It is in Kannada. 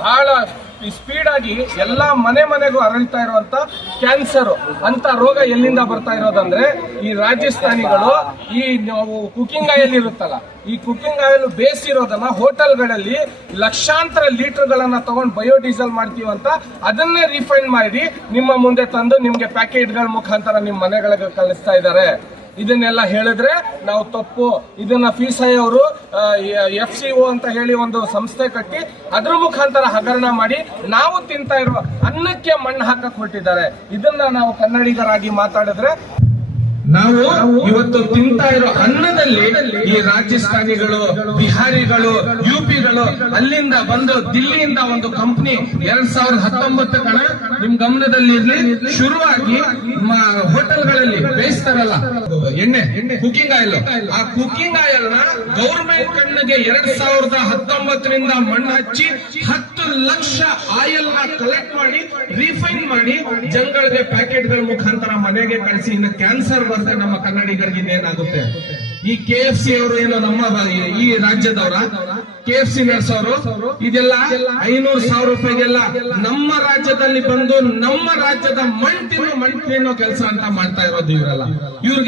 ಬಹಳ ಸ್ಪೀಡ್ ಆಗಿ ಎಲ್ಲಾ ಮನೆಗೂ ಹರಳ್ತಾ ಇರುವಂತ ಕ್ಯಾನ್ಸರ್ ಅಂತ ರೋಗ ಎಲ್ಲಿಂದ ಬರ್ತಾ ಇರೋದಂದ್ರೆ ಈ ರಾಜಸ್ಥಾನಿಗಳು ಈ ಕುಕಿಂಗ್ ಆಯಿಲ್ ಇರುತ್ತಲ್ಲ, ಈ ಕುಕಿಂಗ್ ಆಯಿಲ್ ಬೇಯಿಸಿರೋದನ್ನ ಹೋಟೆಲ್ಗಳಲ್ಲಿ ಲಕ್ಷಾಂತರ ಲೀಟರ್ಗಳನ್ನ ತಗೊಂಡು ಬಯೋಡೀಸೆಲ್ ಮಾಡ್ತೀವಂತ ಅದನ್ನೇ ರಿಫೈನ್ ಮಾಡಿ ನಿಮ್ಮ ಮುಂದೆ ತಂದು ನಿಮ್ಗೆ ಪ್ಯಾಕೆಟ್ಗಳ ಮುಖಾಂತರ ನಿಮ್ಮ ಮನೆಗಳಿಗೆ ಕಳಿಸ್ತಾ ಇದ್ದಾರೆ. ಇದನ್ನೆಲ್ಲ ಹೇಳಿದ್ರೆ ನಾವು ತಪ್ಪು. ಇದನ್ನ ಫಿಸೈ ಅವರು FCO ಅಂತ ಹೇಳಿ ಒಂದು ಸಂಸ್ಥೆ ಕಟ್ಟಿ ಅದ್ರ ಮುಖಾಂತರ ಹಗರಣ ಮಾಡಿ ನಾವು ತಿಂತಾ ಇರುವ ಅನ್ನಕ್ಕೆ ಮಣ್ಣು ಹಾಕಕ್ ಹೊರಟಿದ್ದಾರೆ. ಇದನ್ನ ನಾವು ಕನ್ನಡಿಗರಾಗಿ ಮಾತಾಡಿದ್ರೆ ನಾವು ಇವತ್ತು ತಿಂತಾ ಇರೋ ಅನ್ನದಲ್ಲಿ ಈ ರಾಜಸ್ಥಾನಿಗಳು, ಬಿಹಾರಿಗಳು, UPಗಳು ಅಲ್ಲಿಂದ ಬಂದು ದಿಲ್ಲಿಯಿಂದ ಒಂದು ಕಂಪನಿ 2019 ಕಣ ನಿಮ್ ಗಮನದಲ್ಲಿ ಇರ್ಲಿ, ಶುರುವಾಗಿ ಹೋಟೆಲ್ಗಳಲ್ಲಿ ಬೇಯಿಸ್ತಾರಲ್ಲ ಎಣ್ಣೆ, ಕುಕಿಂಗ್ ಆಯಿಲ್, ಆ ಕುಕಿಂಗ್ ಆಯಿಲ್ ನ ಗೌರ್ಮೆಂಟ್ ಕಣ್ಣಿಗೆ 2019ರಿಂದ ಮಣ್ಣು ಹಚ್ಚಿ 10 ಲಕ್ಷ ಆಯಿಲ್ ನ ಕಲೆಕ್ಟ್ ಮಾಡಿ ರಿಫೈನ್ ಮಾಡಿ ಜನಗಳಿಗೆ ಪ್ಯಾಕೆಟ್ಗಳ ಮುಖಾಂತರ ಮನೆಗೆ ಕಳಿಸಿ ಇನ್ನು ಕ್ಯಾನ್ಸರ್ ಬಂದ್ರೆ ನಮ್ಮ ಕನ್ನಡಿಗರಿಗೆ ಏನಾಗುತ್ತೆ? ಈ KFC ಅವರು ಏನೋ ನಮ್ಮ ಈ ರಾಜ್ಯದವರ KFC ನಡೆಸೋರು ಇದೆಲ್ಲ 500,000 ರೂಪಾಯಿಗೆಲ್ಲ ನಮ್ಮ ರಾಜ್ಯದಲ್ಲಿ ಬಂದು ನಮ್ಮ ರಾಜ್ಯದ ಮಣ್ಣು ತಿನ್ನೋ ಕೆಲಸ ಅಂತ ಮಾಡ್ತಾ ಇರೋದು ಇವರೆಲ್ಲ. ಇವ್ರಿಗೆ